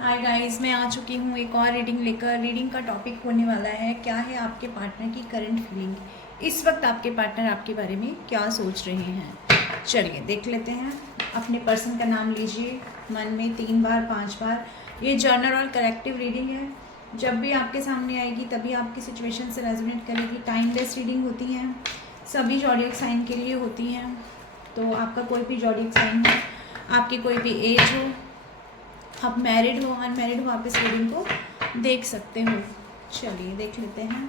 Hi guys, मैं आ चुकी हूँ एक और रीडिंग लेकर। रीडिंग का टॉपिक होने वाला है क्या है आपके पार्टनर की करंट फीलिंग। इस वक्त आपके पार्टनर आपके बारे में क्या सोच रहे हैं। चलिए देख लेते हैं। अपने पर्सन का नाम लीजिए मन में 3 बार 5 बार। ये जर्नल और करेक्टिव रीडिंग है। जब भी आपके सामने आएगी तभी आपकी सिचुएशन से रेजोनेट करेगी। टाइमलेस रीडिंग होती हैं, सभी जॉडियक साइन के लिए होती हैं। तो आपका कोई भी जॉडियक साइन हो, आपकी कोई भी एज हो, आप मैरिड हो अनमैरिड हो, आप इस रीडिंग को देख सकते हो। चलिए देख लेते हैं।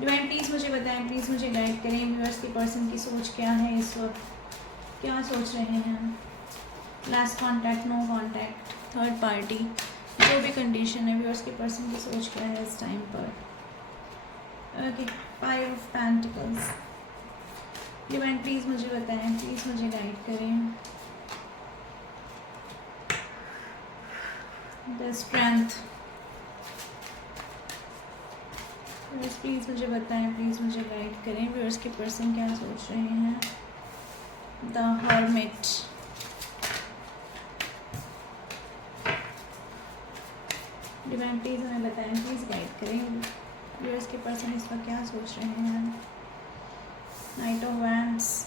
डिवाइन प्लीज़ मुझे बताएं, प्लीज़ मुझे गाइड करें। व्यूअर्स के पर्सन की सोच क्या है इस वक्त, क्या सोच रहे हैं। Last contact, no contact, third party, जो भी कंडीशन है, व्यूअर्स के पर्सन की सोच क्या है इस टाइम पर। Okay, 5 of pentacles. Divine please मुझे बताएं, प्लीज़ मुझे गाइड करें। The strength. व्यूअर्स प्लीज़ मुझे बताएं, प्लीज़ मुझे गाइड करें। व्यूअर्स के पर्सन क्या सोच रहे हैं। The hermit. डिवाइन प्लीज़ हमें बताएं, प्लीज़ गाइड करें। व्यूअर्स के पर्सन इस वक्त क्या सोच रहे हैं। Night of wands.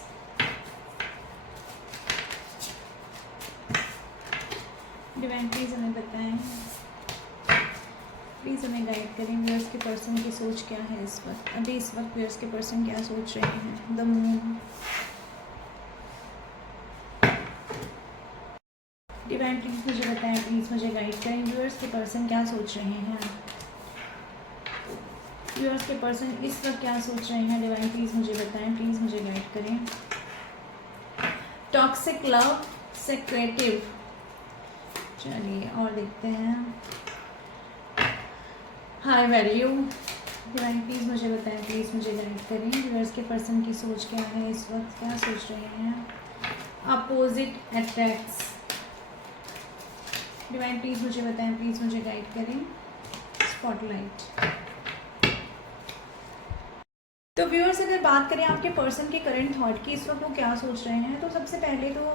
Divine please हमें बताएं, प्लीज़ हमें गाइड करें। व्यूअर्स के पर्सन की सोच क्या है इस वक्त, अभी इस वक्त व्यूअर्स के पर्सन क्या सोच रहे हैं। The moon. डिवाइन प्लीज़ मुझे बताएं, प्लीज़ मुझे गाइड करें। व्यूअर्स के पर्सन क्या सोच रहे हैं। व्यूअर्स के पर्सन इस वक्त क्या सोच रहे हैं। डिवाइन प्लीज़ मुझे बताएं, प्लीज़ मुझे गाइड करें। Toxic love, secretive. चलिए और देखते हैं। High value. डिवाइन प्लीज़ मुझे बताएं, प्लीज़ मुझे गाइड करें। व्यूअर्स के पर्सन की सोच क्या है इस वक्त, क्या सोच रहे हैं। Opposite attracts. डिवाइन प्लीज़ मुझे बताएं, प्लीज़ मुझे गाइड करें। स्पॉटलाइट। तो व्यूअर्स अगर बात करें आपके पर्सन के करंट थॉट की, इस वक्त वो क्या सोच रहे हैं, तो सबसे पहले तो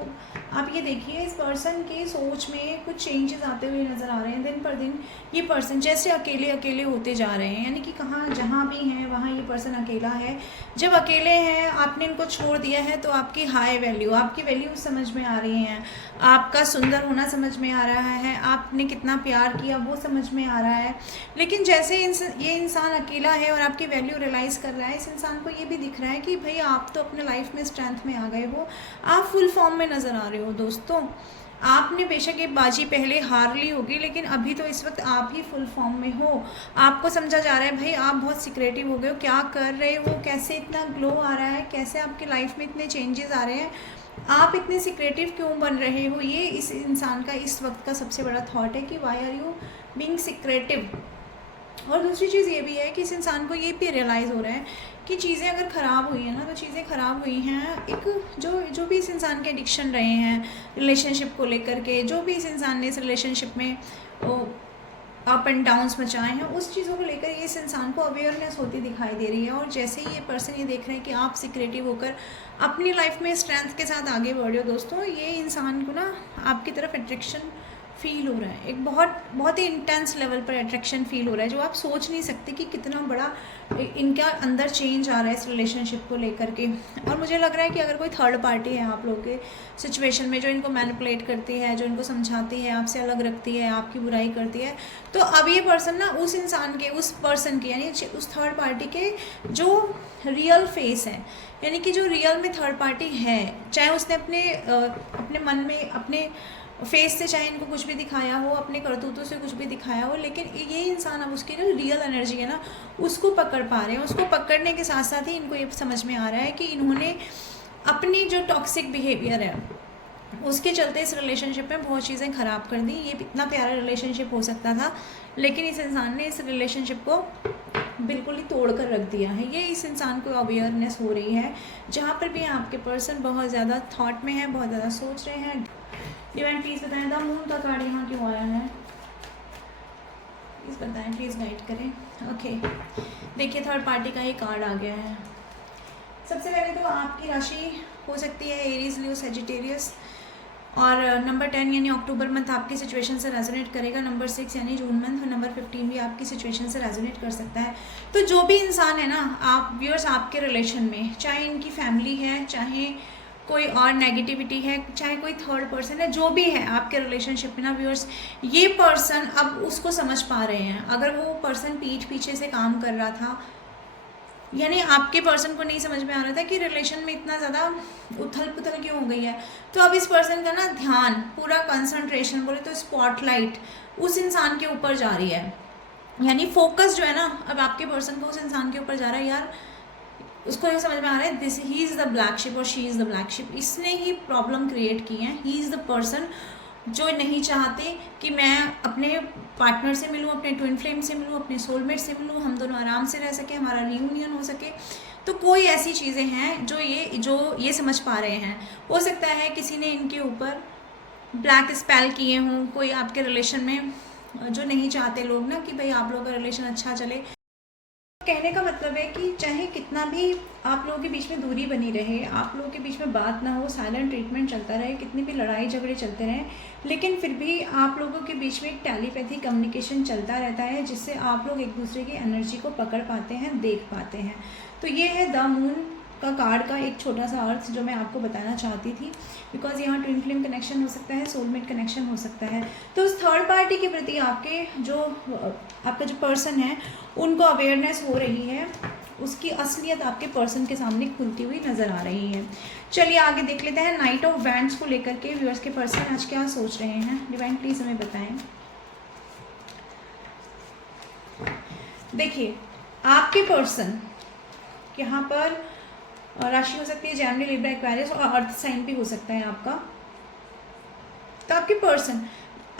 आप ये देखिए इस पर्सन की सोच में कुछ चेंजेस आते हुए नज़र आ रहे हैं। दिन पर दिन ये पर्सन जैसे अकेले अकेले होते जा रहे हैं, यानी कि कहाँ जहाँ भी हैं वहाँ ये पर्सन अकेला है। जब अकेले हैं, आपने इनको छोड़ दिया है, तो आपकी हाई वैल्यू, आपकी वैल्यू समझ में आ रही हैं, आपका सुंदर होना समझ में आ रहा है, आपने कितना प्यार किया वो समझ में आ रहा है। लेकिन जैसे ये इंसान अकेला है और आपकी वैल्यू रियलाइज़ कर रहा है, इस इंसान को ये भी दिख रहा है कि भाई आप तो अपने लाइफ में स्ट्रेंथ में आ गए हो, आप फुल फॉर्म में नज़र आ रहे हो। दोस्तों, आपने बेशक ये बाजी पहले हार ली होगी, लेकिन अभी तो इस वक्त आप ही फुल फॉर्म में हो। आपको समझा जा रहा है भाई आप बहुत सिक्रेटिव हो गए हो, क्या कर रहे हो, कैसे इतना ग्लो आ रहा है, कैसे आपकी लाइफ में इतने चेंजेस आ रहे हैं, आप इतने सिक्रेटिव क्यों बन रहे हो। ये इस इंसान का इस वक्त का सबसे बड़ा थॉट है कि why are you being secretive. और दूसरी चीज़ ये भी है कि इस इंसान को ये भी रियलाइज़ हो रहा है कि चीज़ें अगर ख़राब हुई हैं ना, तो चीज़ें ख़राब हुई हैं एक जो भी इस इंसान के एडिक्शन रहे हैं रिलेशनशिप को लेकर के, जो भी इस इंसान ने इस रिलेशनशिप में अप एंड डाउन्स मचाए हैं, उस चीज़ों को लेकर ये इस इंसान को अवेयरनेस होती दिखाई दे रही है। और जैसे ही ये पर्सन ये देख रहे हैं कि आप सिक्रेटिव होकर अपनी लाइफ में स्ट्रेंथ के साथ आगे बढ़ रहे हो, दोस्तों ये इंसान को ना आपकी तरफ अट्रैक्शन फील हो रहा है। एक बहुत ही इंटेंस लेवल पर अट्रैक्शन फील हो रहा है, जो आप सोच नहीं सकते कि कितना बड़ा इनका अंदर चेंज आ रहा है इस रिलेशनशिप को लेकर के। और मुझे लग रहा है कि अगर कोई थर्ड पार्टी है आप लोग के सिचुएशन में, जो इनको मैनिपुलेट करती है, जो इनको समझाती है, आपसे अलग रखती है, आपकी बुराई करती है, तो अब ये पर्सन ना उस इंसान के, उस पर्सन के, यानी उस थर्ड पार्टी के जो रियल फेस है, यानी कि जो रियल में थर्ड पार्टी है, चाहे उसने अपने मन में अपने फेस से चाहे इनको कुछ भी दिखाया हो, अपने करतूतों से कुछ भी दिखाया हो, लेकिन ये इंसान अब उसकी जो रियल एनर्जी है ना उसको पकड़ पा रहे हैं। उसको पकड़ने के साथ साथ ही इनको ये समझ में आ रहा है कि इन्होंने अपनी जो टॉक्सिक बिहेवियर है उसके चलते इस रिलेशनशिप में बहुत चीज़ें ख़राब कर दी। ये इतना प्यारा रिलेशनशिप हो सकता था, लेकिन इस इंसान ने इस रिलेशनशिप को बिल्कुल ही तोड़ कर रख दिया है। ये इस इंसान को अवेयरनेस हो रही है। जहाँ पर भी आपके पर्सन बहुत ज़्यादा थॉट में है, बहुत ज़्यादा सोच रहे हैं। डिवाइन प्लीज़ बताएं द मून का कार्ड यहाँ क्यों आया है, प्लीज़ बताएं, प्लीज़ गाइड करें। ओके, देखिए थर्ड पार्टी का ये कार्ड आ गया है। सबसे पहले तो आपकी राशि हो सकती है एरीज, लियो, सेजिटेरियस। और नंबर 10 यानी अक्टूबर मंथ आपकी सिचुएशन से रेजोनेट करेगा। नंबर 6 यानी जून मंथ और नंबर 15 भी आपकी सिचुएशन से रेजोनेट कर सकता है। तो जो भी इंसान है ना, आप व्यूअर्स आपके रिलेशन में, चाहे इनकी फैमिली है, चाहे कोई और नेगेटिविटी है, चाहे कोई थर्ड पर्सन है, जो भी है आपके रिलेशनशिप में ना व्यूअर्स, ये पर्सन अब उसको समझ पा रहे हैं। अगर वो पर्सन पीठ पीछे से काम कर रहा था, यानी आपके पर्सन को नहीं समझ में आ रहा था कि रिलेशन में इतना ज़्यादा उथल पुथल क्यों हो गई है, तो अब इस पर्सन का ना ध्यान, पूरा कंसंट्रेशन बोले तो स्पॉटलाइट उस इंसान के ऊपर जा रही है। यानी फोकस जो है ना, अब आपके पर्सन को उस इंसान के ऊपर जा रहा है। यार उसको ये समझ में आ रहा है this he is the black sheep और she is the black sheep. इसने ही प्रॉब्लम क्रिएट की है। ही इज़ द पर्सन जो नहीं चाहते कि मैं अपने पार्टनर से मिलूँ, अपने ट्विन फ्लेम से मिलूँ, अपने सोलमेट से मिलूँ, हम दोनों आराम से रह सके, हमारा रियूनियन हो सके। तो कोई ऐसी चीज़ें हैं जो ये समझ पा रहे हैं। हो सकता है किसी ने इनके ऊपर ब्लैक स्पेल किए हों, कोई आपके रिलेशन में जो नहीं चाहते लोग ना कि भाई आप लोगों का रिलेशन अच्छा चले। कहने का मतलब है कि चाहे कितना भी आप लोगों के बीच में दूरी बनी रहे, आप लोगों के बीच में बात ना हो, साइलेंट ट्रीटमेंट चलता रहे, कितनी भी लड़ाई झगड़े चलते रहें, लेकिन फिर भी आप लोगों के बीच में एक टेलीपैथी कम्युनिकेशन चलता रहता है, जिससे आप लोग एक दूसरे की एनर्जी को पकड़ पाते हैं, देख पाते हैं। तो ये है द मून का कार्ड का एक छोटा सा अर्थ जो मैं आपको बताना चाहती थी, बिकॉज यहाँ ट्विन फ्लेम कनेक्शन हो सकता है, सोलमेट कनेक्शन हो सकता है। तो उस थर्ड पार्टी के प्रति आपका जो पर्सन है उनको अवेयरनेस हो रही है, उसकी असलियत आपके पर्सन के सामने खुलती हुई नज़र आ रही है। चलिए आगे देख लेते हैं नाइट ऑफ वैंड्स को लेकर के व्यूअर्स के पर्सन आज क्या सोच रहे हैं। डिवाइन प्लीज हमें बताएं। देखिए आपके पर्सन यहाँ पर राशि हो सकती है जेमिनी, लिब्रा, एक्वेरियस और अर्थ साइन भी हो सकता है आपका। तो आपके पर्सन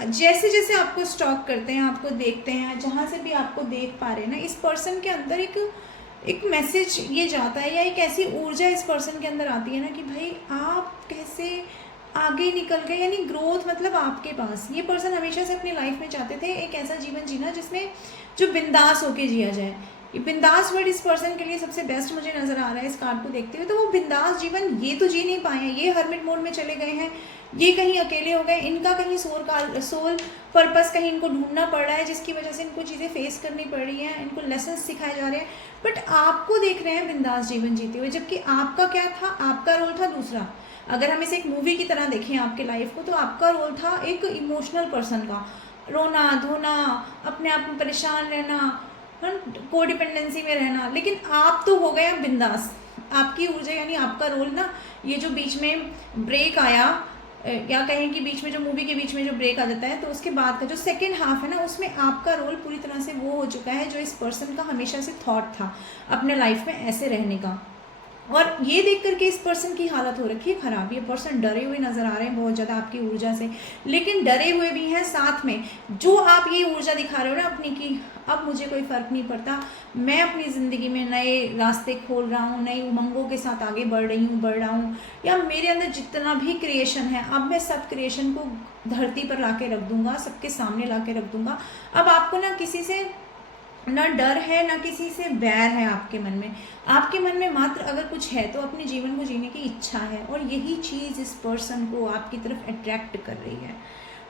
जैसे जैसे आपको स्टॉक करते हैं, आपको देखते हैं, जहाँ से भी आपको देख पा रहे हैं ना, इस पर्सन के अंदर एक मैसेज ये जाता है, या एक ऐसी ऊर्जा इस पर्सन के अंदर आती है ना कि भाई आप कैसे आगे निकल गए, यानी ग्रोथ मतलब आपके पास। ये पर्सन हमेशा से अपनी लाइफ में चाहते थे एक ऐसा जीवन जीना जिसमें जो बिंदास होके जिया जाए। ये बिंदास वर्ड इस पर्सन के लिए सबसे बेस्ट मुझे नज़र आ रहा है इस कार्ड को देखते हुए। तो वो बिंदास जीवन ये तो जी नहीं पाए हैं, ये हर्मिट मोड में चले गए हैं, ये कहीं अकेले हो गए, इनका कहीं सोल पर्पस कहीं इनको ढूंढना पड़ रहा है, जिसकी वजह से इनको चीज़ें फेस करनी पड़ रही हैं, इनको लेसन सिखाए जा रहे हैं। बट आपको देख रहे हैं बिंदास जीवन जीते हुए, जबकि आपका क्या था, आपका रोल था दूसरा। अगर हम इसे एक मूवी की तरह देखें आपके लाइफ को, तो आपका रोल था एक इमोशनल पर्सन का, रोना धोना, अपने आप में परेशान रहना, कोडिपेंडेंसी में रहना। लेकिन आप तो हो गए बिंदास। आपकी ऊर्जा यानी आपका रोल ना, ये जो बीच में ब्रेक आया, या कहें कि बीच में जो मूवी के बीच में जो ब्रेक आ जाता है, तो उसके बाद का जो सेकेंड हाफ है ना, उसमें आपका रोल पूरी तरह से वो हो चुका है जो इस पर्सन का हमेशा से थॉट था अपने लाइफ में ऐसे रहने का। और ये देख करके इस पर्सन की हालत हो रखी है खराब। ये पर्सन डरे हुए नज़र आ रहे हैं बहुत ज़्यादा आपकी ऊर्जा से, लेकिन डरे हुए भी हैं साथ में। जो आप ये ऊर्जा दिखा रहे हो ना अपनी की, अब मुझे कोई फ़र्क नहीं पड़ता, मैं अपनी ज़िंदगी में नए रास्ते खोल रहा हूँ, नई उमंगों के साथ आगे बढ़ रहा हूँ, या मेरे अंदर जितना भी क्रिएशन है, अब मैं सब क्रिएशन को धरती पर ला के रख दूँगा, सबके सामने ला के रख दूँगा। अब आपको ना किसी से ना डर है, ना किसी से बैर है आपके मन में। आपके मन में मात्र अगर कुछ है तो अपने जीवन को जीने की इच्छा है, और यही चीज़ इस पर्सन को आपकी तरफ अट्रैक्ट कर रही है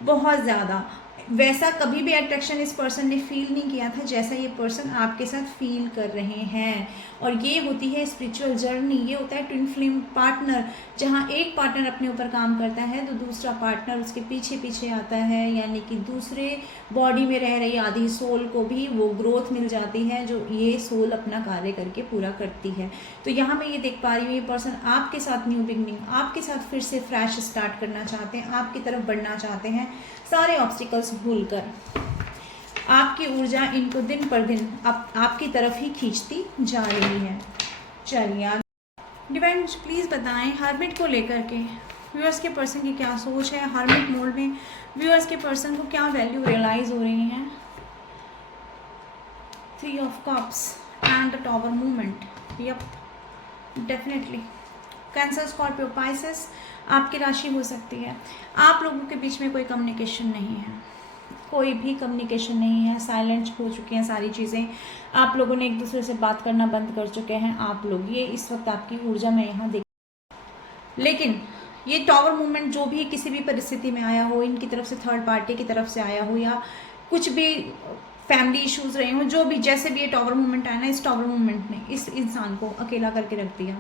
बहुत ज़्यादा। वैसा कभी भी अट्रैक्शन इस पर्सन ने फील नहीं किया था जैसा ये पर्सन आपके साथ फील कर रहे हैं। और ये होती है स्पिरिचुअल जर्नी, ये होता है ट्विन फ्लेम पार्टनर, जहाँ एक पार्टनर अपने ऊपर काम करता है तो दूसरा पार्टनर उसके पीछे पीछे आता है, यानी कि दूसरे बॉडी में रह रही आधी सोल को भी वो ग्रोथ मिल जाती है जो ये सोल अपना कार्य करके पूरा करती है। तो यहाँ मैं ये देख पा रही हूँ ये पर्सन आपके साथ न्यू बिगनिंग, आपके साथ फिर से फ्रेश स्टार्ट करना चाहते हैं, आपकी तरफ बढ़ना चाहते हैं, सारे ऑब्स्टिकल्स भूलकर। आपकी ऊर्जा इनको दिन पर दिन आपकी तरफ ही खींचती जा रही है। चलिए आगे डिवाइन प्लीज़ बताएं हर्मिट को लेकर के व्यूअर्स के पर्सन की क्या सोच है। हर्मिट मोड में व्यूअर्स के पर्सन को क्या वैल्यू रियलाइज हो रही है। 3 of cups and the tower movement. Yup definitely Cancer, Scorpio, Pisces आपकी राशि हो सकती है। आप लोगों के बीच में कोई कम्युनिकेशन नहीं है, कोई भी कम्युनिकेशन नहीं है, साइलेंट हो चुकी हैं सारी चीज़ें। आप लोगों ने एक दूसरे से बात करना बंद कर चुके हैं आप लोग। ये इस वक्त आपकी ऊर्जा में यहाँ देख, लेकिन ये टॉवर मूवमेंट जो भी किसी भी परिस्थिति में आया हो, इनकी तरफ से थर्ड पार्टी की तरफ से आया हो, या कुछ भी फैमिली इश्यूज रहे हो, जो भी जैसे भी ये टॉवर मूवमेंट आया ना, इस टॉवर मूवमेंट ने इस इंसान को अकेला करके रख दिया।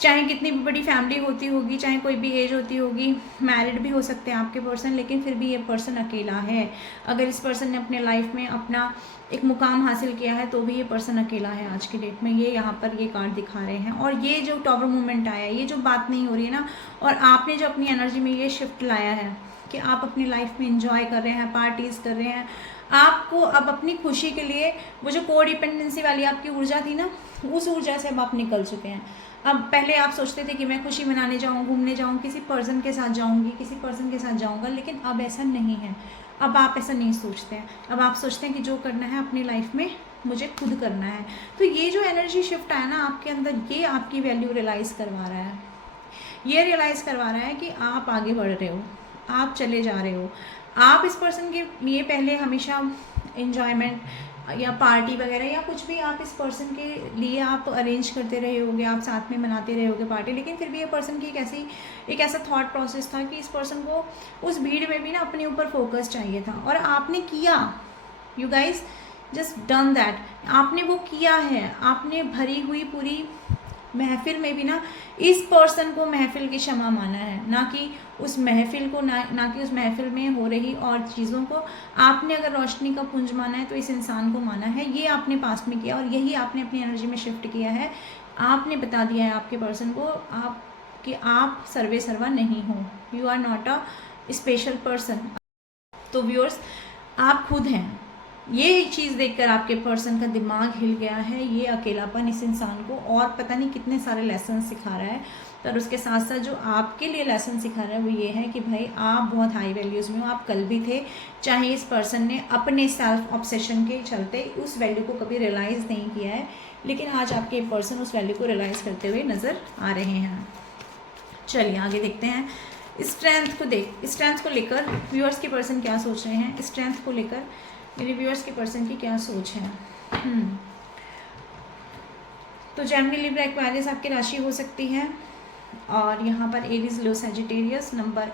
चाहे कितनी भी बड़ी फैमिली होती होगी, चाहे कोई भी एज होती होगी, मैरिड भी हो सकते हैं आपके पर्सन, लेकिन फिर भी ये पर्सन अकेला है। अगर इस पर्सन ने अपने लाइफ में अपना एक मुकाम हासिल किया है तो भी ये पर्सन अकेला है आज की डेट में। ये यहाँ पर ये कार्ड दिखा रहे हैं। और ये जो टॉवर मूवमेंट आया है, ये जो बात नहीं हो रही है ना, और आपने जो अपनी एनर्जी में ये शिफ्ट लाया है कि आप अपनी लाइफ में इंजॉय कर रहे हैं, पार्टीज़ कर रहे हैं, आपको अब अपनी खुशी के लिए वो जो को डिपेंडेंसी वाली आपकी ऊर्जा थी ना, उस ऊर्जा से अब आप निकल चुके हैं। अब पहले आप सोचते थे कि मैं खुशी मनाने जाऊँ, घूमने जाऊँ, किसी पर्सन के साथ जाऊँगी, किसी पर्सन के साथ जाऊँगा, लेकिन अब ऐसा नहीं है। अब आप ऐसा नहीं सोचते हैं। अब आप सोचते हैं कि जो करना है अपनी लाइफ में मुझे खुद करना है। तो ये जो एनर्जी शिफ्ट आया ना आपके अंदर, ये आपकी वैल्यू रियलाइज़ करवा रहा है। ये रियलाइज़ करवा रहा है कि आप आगे बढ़ रहे हो, आप चले जा रहे हो। आप इस पर्सन के लिए पहले हमेशा एन्जॉयमेंट या पार्टी वगैरह या कुछ भी आप इस पर्सन के लिए आप अरेंज करते रहे होगे, आप साथ में मनाते रहे होगे पार्टी, लेकिन फिर भी ये पर्सन की एक ऐसा थॉट प्रोसेस था कि इस पर्सन को उस भीड़ में भी ना अपने ऊपर फोकस चाहिए था, और आपने किया। You guys just done that. आपने वो किया है। आपने भरी हुई पूरी महफिल में भी ना इस पर्सन को महफिल की क्षमा माना है, ना कि उस महफिल को, ना कि उस महफिल में हो रही और चीज़ों को। आपने अगर रोशनी का पुंज माना है तो इस इंसान को माना है। ये आपने पास्ट में किया और यही आपने अपनी एनर्जी में शिफ्ट किया है। आपने बता दिया है आपके पर्सन को कि आप सर्वे सर्वा नहीं हो, you are not a special person. तो व्यूअर्स, आप खुद हैं। ये चीज़ देखकर आपके पर्सन का दिमाग हिल गया है। ये अकेलापन इस इंसान को और पता नहीं कितने सारे लेसन सिखा रहा है, पर उसके साथ साथ जो आपके लिए लेसन सिखा रहा है वो ये है कि भाई आप बहुत हाई वैल्यूज़ में हो। आप कल भी थे, चाहे इस पर्सन ने अपने सेल्फ ऑब्सेशन के चलते उस वैल्यू को कभी रियलाइज़ नहीं किया है, लेकिन आज आपके पर्सन उस वैल्यू को रियलाइज़ करते हुए नज़र आ रहे हैं। चलिए आगे देखते हैं। स्ट्रेंथ को लेकर व्यूअर्स के पर्सन क्या सोच रहे हैं। स्ट्रेंथ को लेकर मेरे व्यूअर्स के पर्सन की क्या सोच है। तो जेमिनी, लिब्रा, एक्वेरियस आपकी राशि हो सकती है, और यहाँ पर एरीज, लो, सैजिटेरियस। नंबर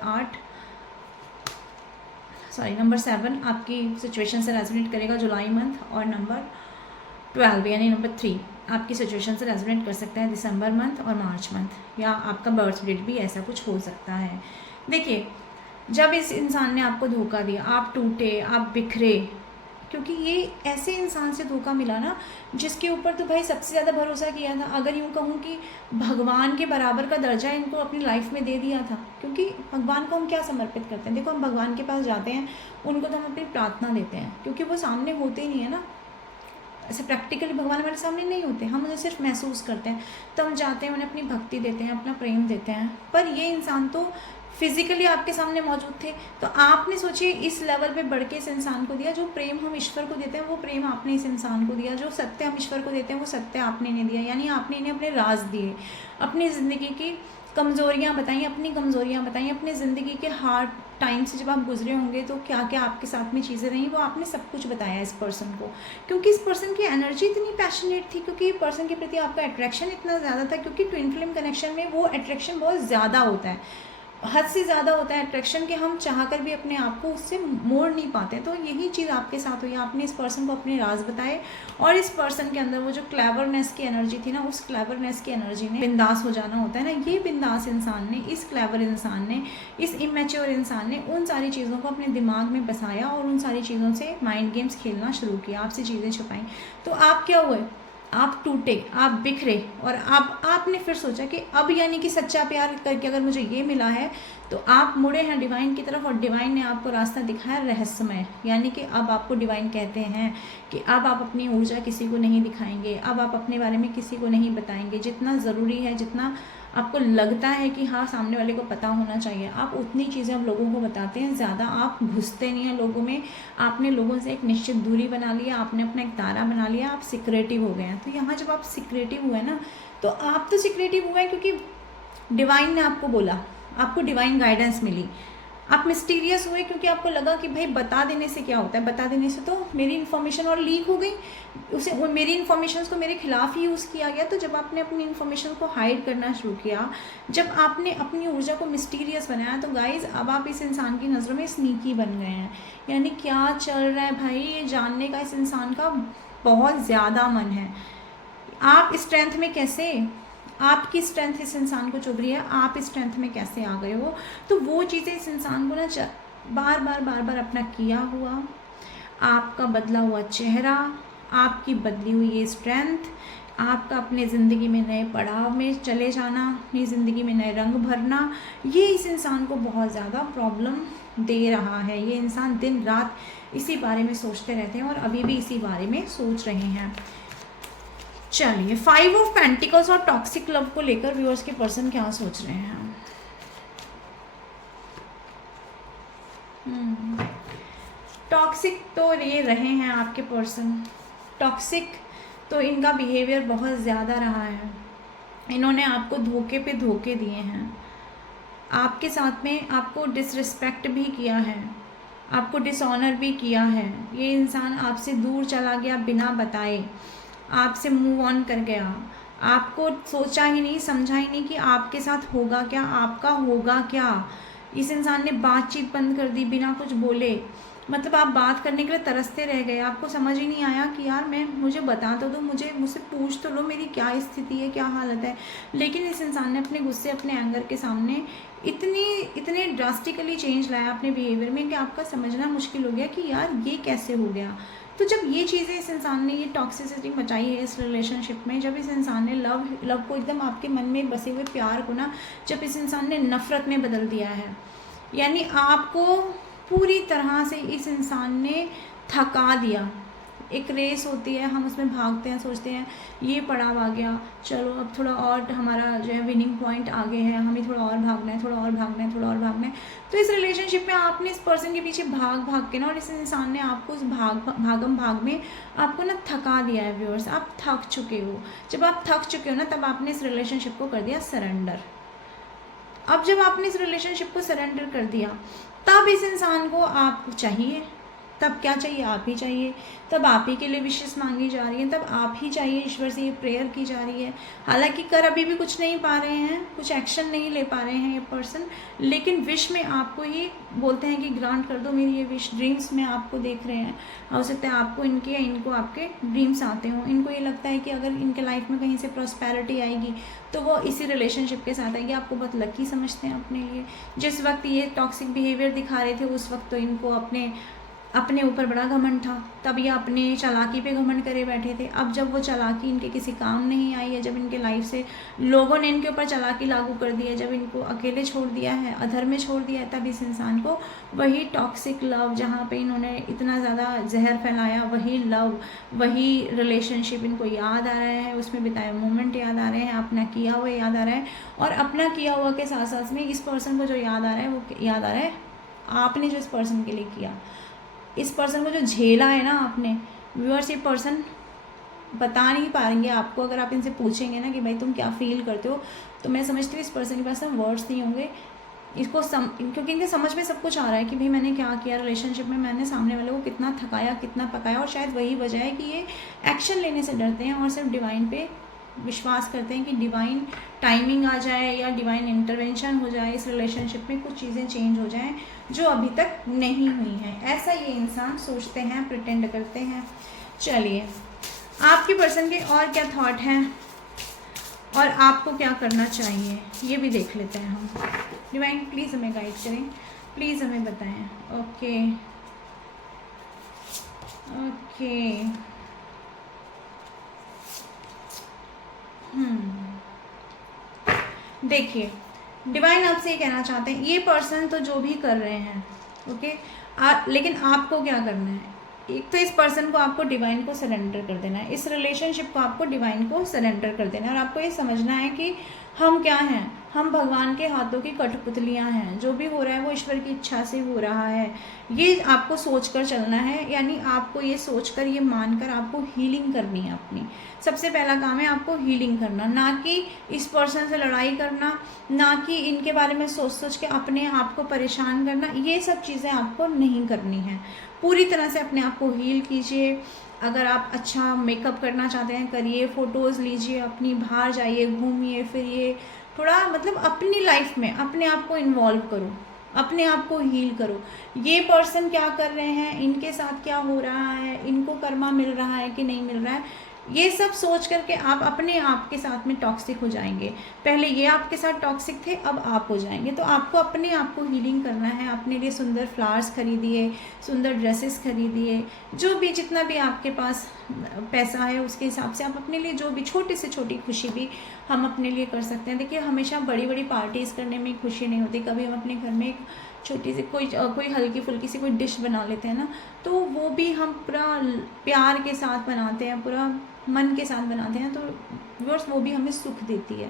7 आपकी सिचुएशन से रेजोनेट करेगा जुलाई मंथ, और नंबर 12 यानी नंबर 3 आपकी सिचुएशन से रेजोनेट कर सकता है दिसंबर मंथ और मार्च मंथ, या आपका बर्थ डेट भी ऐसा कुछ हो सकता है। देखिए, जब इस इंसान ने आपको धोखा दिया, आप टूटे, आप बिखरे, क्योंकि ये ऐसे इंसान से धोखा मिला ना जिसके ऊपर तो भाई सबसे ज़्यादा भरोसा किया था। अगर यूँ कहूँ कि भगवान के बराबर का दर्जा इनको अपनी लाइफ में दे दिया था, क्योंकि भगवान को हम क्या समर्पित करते हैं। देखो, हम भगवान के पास जाते हैं, उनको तो हम अपनी प्रार्थना देते हैं, क्योंकि वो सामने होते ही नहीं है ना। ऐसे प्रैक्टिकली भगवान हमारे सामने नहीं होते, हम उन्हें सिर्फ महसूस करते हैं। तो हम जाते हैं, उन्हें अपनी भक्ति देते हैं, अपना प्रेम देते हैं। पर ये इंसान तो फिजिकली आपके सामने मौजूद थे, तो आपने सोचिए इस लेवल पे बढ़ के इस इंसान को दिया। जो प्रेम हम ईश्वर को देते हैं वो प्रेम आपने इस इंसान को दिया। जो सत्य हम ईश्वर को देते हैं वो सत्य आपने इन्हें दिया। यानी आपने इन्हें अपने राज दिए, अपनी ज़िंदगी की कमज़ोरियाँ बताई, अपनी कमज़ोरियाँ बताई, अपनी ज़िंदगी के हार्ड टाइम से जब आप गुजरे होंगे तो क्या क्या आपके साथ में चीज़ें रहीं, वो आपने सब कुछ बताया इस पर्सन को। क्योंकि इस पर्सन की एनर्जी इतनी पैशनेट थी, क्योंकि पर्सन के प्रति आपका अट्रैक्शन इतना ज़्यादा था। क्योंकि ट्विन फ्लेम कनेक्शन में वो अट्रैक्शन बहुत ज़्यादा होता है, हद से ज़्यादा होता है अट्रैक्शन, कि हम चाहकर भी अपने आप को उससे मोड़ नहीं पाते। तो यही चीज़ आपके साथ हुई। आपने इस पर्सन को अपने राज बताए, और इस पर्सन के अंदर वो जो क्लेवरनेस की एनर्जी थी ना, उस क्लेवरनेस की एनर्जी ने बिंदास हो जाना होता है ना, ये बिंदास इंसान ने, इस क्लेवर इंसान ने, इस इमेच्योर इंसान ने उन सारी चीज़ों को अपने दिमाग में बसाया और उन सारी चीज़ों से माइंड गेम्स खेलना शुरू किया, आपसे चीज़ें छुपाई। तो आप क्या हुए, आप टूटे, आप बिखरे, और आपने फिर सोचा कि अब यानी कि सच्चा प्यार करके अगर मुझे ये मिला है, तो आप मुड़े हैं डिवाइन की तरफ, और डिवाइन ने आपको रास्ता दिखाया रहस्यमय। यानी कि अब आपको डिवाइन कहते हैं कि अब आप अपनी ऊर्जा किसी को नहीं दिखाएंगे, अब आप अपने बारे में किसी को नहीं बताएंगे। जितना ज़रूरी है, जितना आपको लगता है कि हाँ सामने वाले को पता होना चाहिए, आप उतनी चीज़ें आप लोगों को बताते हैं। ज़्यादा आप घुसते नहीं हैं लोगों में। आपने लोगों से एक निश्चित दूरी बना लिया, आपने अपना एक दायरा बना लिया, आप सिक्रेटिव हो गए हैं। तो यहाँ जब आप सिक्रेटिव हुए ना, तो आप तो सिक्रेटिव हुए क्योंकि डिवाइन ने आपको बोला, आपको डिवाइन गाइडेंस मिली। आप मिस्टीरियस हुए क्योंकि आपको लगा कि भाई बता देने से क्या होता है, बता देने से तो मेरी इन्फॉर्मेशन और लीक हो गई, उसे मेरी इन्फॉर्मेशन को मेरे खिलाफ ही यूज़ किया गया। तो जब आपने अपनी इन्फॉर्मेशन को हाइड करना शुरू किया, जब आपने अपनी ऊर्जा को मिस्टीरियस बनाया, तो गाइज अब आप इस इंसान की नज़रों में स्नीकी बन गए हैं। यानी क्या चल रहा है भाई, ये जानने का इस इंसान का बहुत ज़्यादा मन है। आप स्ट्रेंथ में कैसे, आपकी स्ट्रेंथ इस इंसान को चुभ रही है, आप इस स्ट्रेंथ में कैसे आ गए हो। तो वो चीज़ें इस इंसान को ना बार बार अपना किया हुआ, आपका बदला हुआ चेहरा, आपकी बदली हुई ये स्ट्रेंथ, आपका अपने ज़िंदगी में नए पड़ाव में चले जाना, अपनी ज़िंदगी में नए रंग भरना, ये इस इंसान को बहुत ज़्यादा प्रॉब्लम दे रहा है। ये इंसान दिन रात इसी बारे में सोचते रहते हैं और अभी भी इसी बारे में सोच रहे हैं। चलिए, 5 ऑफ पेंटिकल्स और टॉक्सिक लव को लेकर व्यूअर्स के पर्सन क्या सोच रहे हैं। टॉक्सिक तो ये रहे हैं आपके पर्सन, टॉक्सिक तो इनका बिहेवियर बहुत ज़्यादा रहा है। इन्होंने आपको धोखे पे धोखे दिए हैं, आपके साथ में आपको डिसरिस्पेक्ट भी किया है, आपको डिसऑनर भी किया है। ये इंसान आपसे दूर चला गया बिना बताए, आपसे मूव ऑन कर गया, आपको सोचा ही नहीं, समझा ही नहीं कि आपके साथ होगा क्या, आपका होगा क्या। इस इंसान ने बातचीत बंद कर दी बिना कुछ बोले, मतलब आप बात करने के लिए तरसते रह गए, आपको समझ ही नहीं आया कि यार मुझे बता तो दो, मुझसे पूछ तो लो मेरी क्या स्थिति है, क्या हालत है। लेकिन इस इंसान ने अपने गुस्से, अपने एंगर के सामने इतने ड्रास्टिकली चेंज लाया अपने बिहेवियर में कि आपका समझना मुश्किल हो गया कि यार ये कैसे हो गया। तो जब ये चीज़ें इस इंसान ने, ये टॉक्सिसिटी मचाई है इस रिलेशनशिप में, जब इस इंसान ने लव को एकदम आपके मन में बसे हुए प्यार को ना, जब इस इंसान ने नफ़रत में बदल दिया है, यानी आपको पूरी तरह से इस इंसान ने थका दिया। एक रेस होती है, हम उसमें भागते हैं, सोचते हैं ये पड़ाव आ गया, चलो अब थोड़ा और हमारा जो है विनिंग पॉइंट आगे है, हमें थोड़ा और भागना है, थोड़ा और भागना है, थोड़ा और भागना है। तो इस रिलेशनशिप में आपने इस पर्सन के पीछे भाग के ना, और इस इंसान ने आपको उस भागम भाग में आपको ना थका दिया है व्यूअर्स। आप थक चुके हो। जब आप थक चुके हो ना, तब आपने इस रिलेशनशिप को कर दिया सरेंडर। अब जब आपने इस रिलेशनशिप को सरेंडर कर दिया, तब इस इंसान को आप चाहिए, तब क्या चाहिए, आप ही चाहिए। तब आप ही के लिए विशेष मांगी जा रही है, तब आप ही चाहिए, ईश्वर से ये प्रेयर की जा रही है। हालांकि कर अभी भी कुछ नहीं पा रहे हैं, कुछ एक्शन नहीं ले पा रहे हैं ये पर्सन, लेकिन विश में आपको ये बोलते हैं कि ग्रांट कर दो मेरी ये विश। ड्रीम्स में आपको देख रहे हैं, हो सकता है आपको इनके या इनको आपके ड्रीम्स आते हों। इनको ये लगता है कि अगर इनके लाइफ में कहीं से प्रॉस्पेरिटी आएगी तो वो इसी रिलेशनशिप के साथ आएगी। आपको बहुत लकी समझते हैं अपने लिए। जिस वक्त ये टॉक्सिक बिहेवियर दिखा रहे थे, उस वक्त तो इनको अपने ऊपर बड़ा घमंड था, तब ये अपने चालाकी पे घमंड करे बैठे थे। अब जब वो चालाकी इनके किसी काम नहीं आई है, जब इनके लाइफ से लोगों ने इनके ऊपर चालाकी लागू कर दी है, जब इनको अकेले छोड़ दिया है, अधर में छोड़ दिया है, तब इस इंसान को वही टॉक्सिक लव, जहाँ पे इन्होंने इतना ज़्यादा जहर फैलाया, वही लव, वही रिलेशनशिप इनको याद आ रहा है, उसमें बिताए मोमेंट याद आ रहे हैं, अपना किया हुआ याद आ रहा है। और अपना किया हुआ के साथ साथ में इस पर्सन को जो याद आ रहा है, वो याद आ रहा है आपने जो इस पर्सन के लिए किया, इस पर्सन को जो झेला है ना आपने। व्यूअर्स, ये पर्सन बता नहीं पाएंगे आपको। अगर आप इनसे पूछेंगे ना कि भाई तुम क्या फील करते हो, तो मैं समझती हूँ इस पर्सन के पास ना वर्ड्स नहीं होंगे इसको क्योंकि इनके समझ में सब कुछ आ रहा है कि भाई मैंने क्या किया रिलेशनशिप में, मैंने सामने वाले को कितना थकाया, कितना पकाया। और शायद वही वजह है कि ये एक्शन लेने से डरते हैं और सिर्फ डिवाइन पे विश्वास करते हैं कि डिवाइन टाइमिंग आ जाए या डिवाइन इंटरवेंशन हो जाए, इस रिलेशनशिप में कुछ चीज़ें चेंज हो जाएं जो अभी तक नहीं हुई हैं। ऐसा ये इंसान सोचते हैं, प्रिटेंड करते हैं। चलिए, आपकी पर्सन के और क्या थॉट हैं और आपको क्या करना चाहिए, ये भी देख लेते हैं हम। डिवाइन प्लीज़ हमें गाइड करें, प्लीज़ हमें बताएं। ओके देखिए, डिवाइन आपसे ये कहना चाहते हैं, ये पर्सन तो जो भी कर रहे हैं, ओके, लेकिन आपको क्या करना है। एक तो इस पर्सन को आपको डिवाइन को सरेंडर कर देना है, इस रिलेशनशिप को आपको डिवाइन को सरेंडर कर देना है, और आपको ये समझना है कि हम क्या हैं, हम भगवान के हाथों की कठपुतलियाँ हैं, जो भी हो रहा है वो ईश्वर की इच्छा से हो रहा है। ये आपको सोचकर चलना है, यानी आपको ये सोचकर, ये मानकर आपको हीलिंग करनी है अपनी। सबसे पहला काम है आपको हीलिंग करना, ना कि इस पर्सन से लड़ाई करना, ना कि इनके बारे में सोच सोच के अपने आप को परेशान करना। ये सब चीज़ें आपको नहीं करनी है। पूरी तरह से अपने आप को हील कीजिए। अगर आप अच्छा मेकअप करना चाहते हैं करिए, फ़ोटोज़ लीजिए अपनी, बाहर जाइए, घूमिए फिरिए, थोड़ा मतलब अपनी लाइफ में अपने आप को इन्वॉल्व करो, अपने आप को हील करो। ये पर्सन क्या कर रहे हैं, इनके साथ क्या हो रहा है, इनको कर्मा मिल रहा है कि नहीं मिल रहा है, ये सब सोच करके आप अपने आप के साथ में टॉक्सिक हो जाएंगे। पहले ये आपके साथ टॉक्सिक थे, अब आप हो जाएंगे। तो आपको अपने आप को हीलिंग करना है। अपने लिए सुंदर फ्लावर्स खरीदिए, सुंदर ड्रेसेस खरीदिए, जो भी जितना भी आपके पास पैसा है उसके हिसाब से आप अपने लिए जो भी छोटी से छोटी खुशी भी हम अपने लिए कर सकते हैं। देखिए, हमेशा बड़ी बड़ी पार्टीज़ करने में खुशी नहीं होती। कभी हम अपने घर में एक छोटी सी कोई हल्की फुल्की सी कोई डिश बना लेते हैं ना, तो वो भी हम पूरा प्यार के साथ बनाते हैं, पूरा मन के साथ बनाते हैं, तो व्यूअर्स वो भी हमें सुख देती है।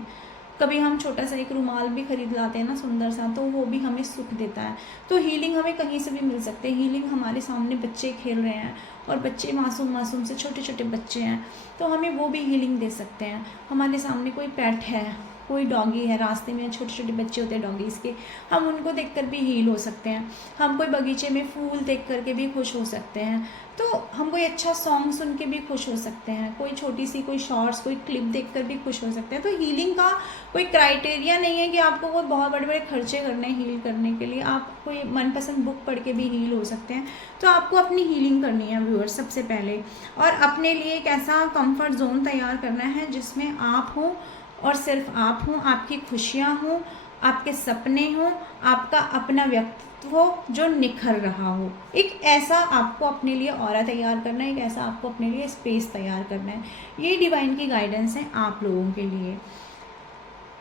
कभी हम छोटा सा एक रुमाल भी खरीद लाते हैं ना सुंदर सा, तो वो भी हमें सुख देता है। तो हीलिंग हमें कहीं से भी मिल सकते हैं। हीलिंग हमारे सामने बच्चे खेल रहे हैं, और बच्चे मासूम मासूम से छोटे छोटे बच्चे हैं, तो हमें वो भी हीलिंग दे सकते हैं। हमारे सामने कोई पेट है, कोई डॉगी है, रास्ते में छोटे छोटे बच्चे होते हैं डॉगीज़ के, हम उनको देखकर भी हील हो सकते हैं। हम कोई बगीचे में फूल देख कर के भी खुश हो सकते हैं। तो हम कोई अच्छा सॉन्ग सुन के भी खुश हो सकते हैं। कोई छोटी सी कोई शॉर्ट्स, कोई क्लिप देख कर भी खुश हो सकते हैं। तो हीलिंग का कोई क्राइटेरिया नहीं है कि आपको वो बहुत बड़े बड़े खर्चे करने हैं हील करने के लिए। आप कोई मनपसंद बुक पढ़ के भी हील हो सकते हैं। तो आपको अपनी हीलिंग करनी है व्यूअर्स सबसे पहले, और अपने लिए एक ऐसा कंफर्ट जोन तैयार करना है जिसमें आप हो और सिर्फ आप हों, आपकी खुशियाँ हों, आपके सपने हों, आपका अपना व्यक्तित्व हो जो निखर रहा हो। एक ऐसा आपको अपने लिए ऑरा तैयार करना है, एक ऐसा आपको अपने लिए स्पेस तैयार करना है। ये डिवाइन की गाइडेंस है आप लोगों के लिए।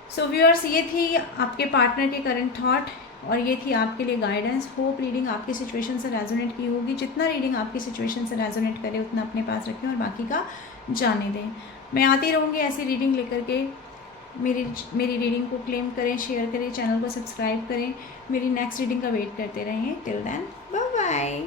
सो व्यूअर्स, ये थी आपके पार्टनर के करंट थॉट, और ये थी आपके लिए गाइडेंस। होप रीडिंग आपकी सिचुएशन से रेजोनेट की होगी। जितना रीडिंग आपकी सिचुएशन से रेजोनेट करे उतना अपने पास रखें और बाकी का जाने दें। मैं आती रहूँगी ऐसी रीडिंग लेकर के। मेरी रीडिंग को क्लेम करें, शेयर करें, चैनल को सब्सक्राइब करें, मेरी नेक्स्ट रीडिंग का वेट करते रहें। Till then bye bye.